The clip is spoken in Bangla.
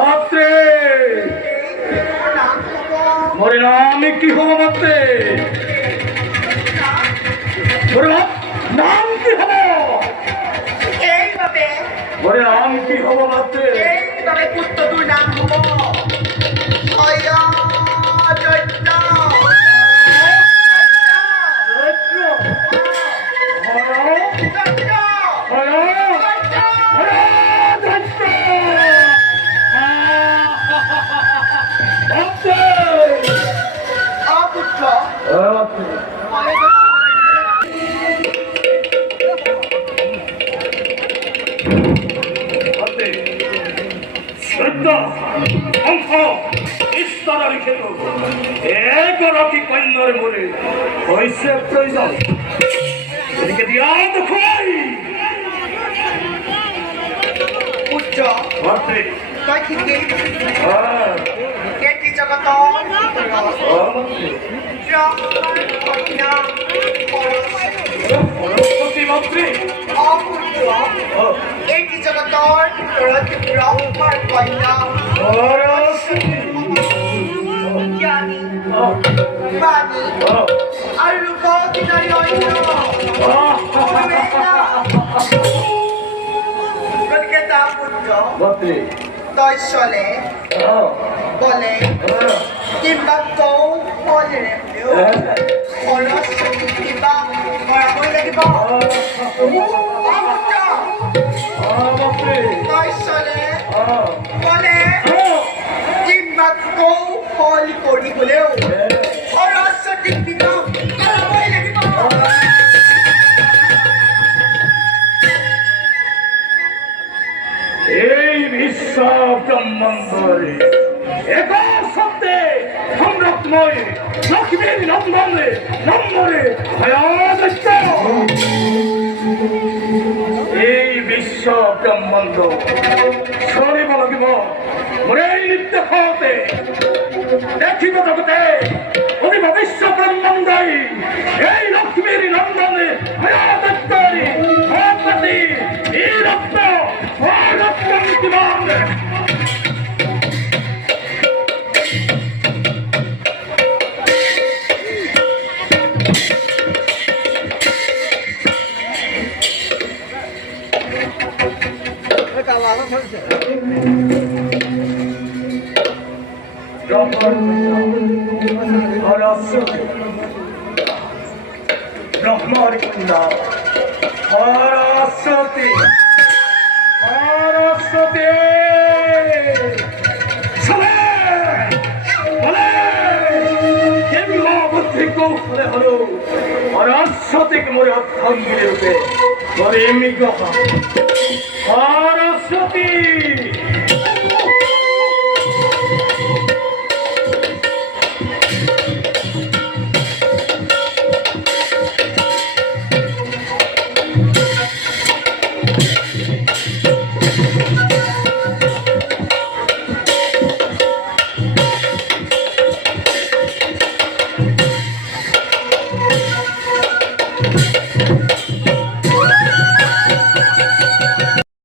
Matre! মরে নাম কি হবো মাত্রে নাম কি হবো এইভাবে মরে নাম কি হবো মাত্রে এইভাবে পুত্র তুই নাম হবো কন্যার মনে হয়েছে প্রয়োজন এদিকে দিয়া তো খুবই উচ্চ ভাবতে তাই কি কেটি জগত সরস্বতী মাত্রে এটি জগতর ব্রহ্মার কন্যা জ্ঞানী বাণী আর রূপকিনারী অন্য গতিকে তা পুত্র দর্শনে বলে কিংবা কৌশলে সরস্বতী কিংবা মরাময় লাগিব দর্শনে বলে কিংবা কৌশল কৰিবলেও সৰস্বতী কিংবা মৰাময় লাগিব এই বিশ্ব ব্রহ্মাণ্ডরে এক শব্দে সংরক্ষময় লক্ষ্মীর নন্দনে নম্বরে এই বিশ্ব ব্রহ্মাণ্ড সরিব লাগিব মোরে নিত্য খাওয়াতে দেখিব জগতে অতি ভবিষ্য ব্রহ্মাণ্ডই এই লক্ষ্মীর নন্দনে ভয়াদত্তরি ভয়াপতি এই রত্ন রত্ন নীতিবান ব্রহ্মার কন্যা সরস্বতী সরস্বতী কৌশলে হলো সরস্বতীকে মোরে অর্থাঙ্গিরে রূপে বলে এমনি সরস্বতী